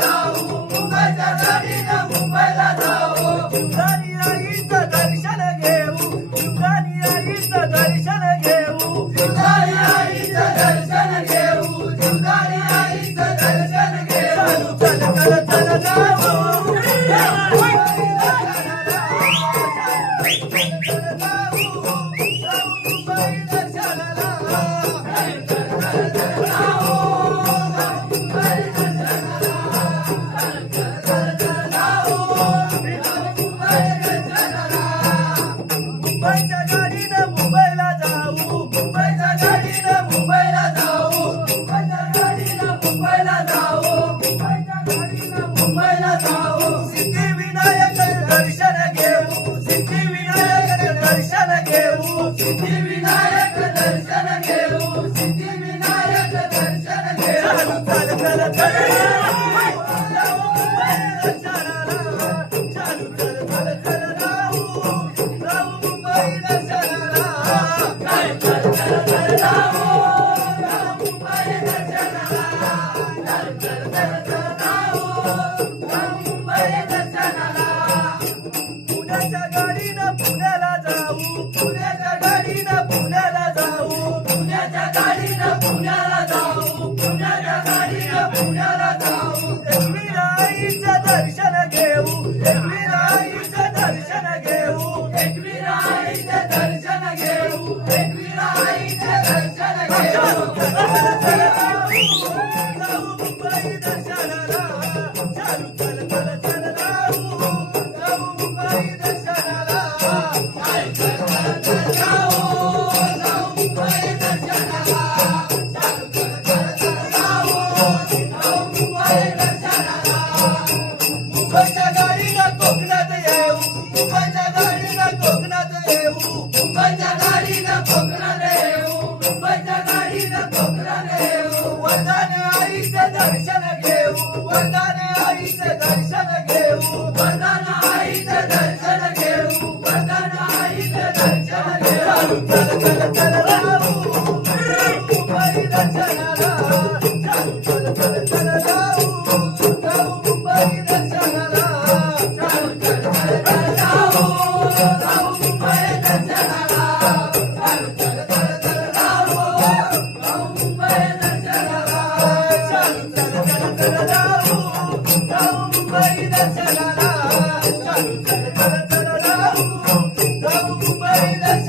जाऊ, मुंबईच्या गाडीनं मुंबईला जाऊ. जीवदानी आईचं दर्शन घेऊ, जीवदानी आईचं दर्शन घेऊ. जीवदानी आईचं दर्शन घेऊ, जीवदानी आईचं दर्शन घेऊ. चल चल चल जाऊ. मुंबईच्या गाडीनं मुंबईला जाऊ, मुंबईच्या गाडीनं मुंबईला जाऊ, मुंबईच्या गाडीनं मुंबईला जाऊ, मुंबईच्या गाडीनं मुंबईला जाऊ. सिद्धिविनायक दर्शन घेऊ, सिद्धिविनायक दर्शन घेऊ. सिद्धिविनायक दर्शन घेऊ, सिद्धिविनायक दर्शन घेऊ. चल चल चल पुण्याच्या गाडीनं पुण्याला जाऊ, पुण्याच्या गाडीनं पुण्याला जाऊ, पुण्याच्या गाडीनं पुण्याला जाऊ, पुण्याच्या गाडीनं पुण्याला जाऊ. एकविराईचं दर्शन घेऊ, एकविराईचं दर्शन घेऊ. एकविराईचं दर्शन घेऊ, एकविराईचं दर्शन घेऊ. जाऊ मुंबई दर्शनाला, चालू चल चल चल जाऊ, जाऊ मुंबई दर्शनाला. मुंबईच्या गाडीनं कोकणात येऊ, मुंबईच्या गाडीनं कोकणात येऊ. मुंबईच्या गाडीनं कोकणात येऊ, मुंबईच्या गाडीनं कोकणात येऊ. वरदाने आईचं दर्शन घेऊ, वरदाने आईचं दर्शन घेऊ. वरदान आईचं दर्शन घेऊ, वरदान आईचं दर्शन घेऊ. चल चल चल जाऊ, मुंबई दर्शनाला. चालू चल चल चल जाऊ, जाऊ मुंबई दर्शनाला. जाऊ मुंबई दर्शनाला, जाऊ मुंबई दर्शनाला. चालू चल चल चल जाऊ, जाऊ मुंबई दर्शनाला. चालू चल चल चल जाऊ, जाऊ मुंबई दर्शनाला.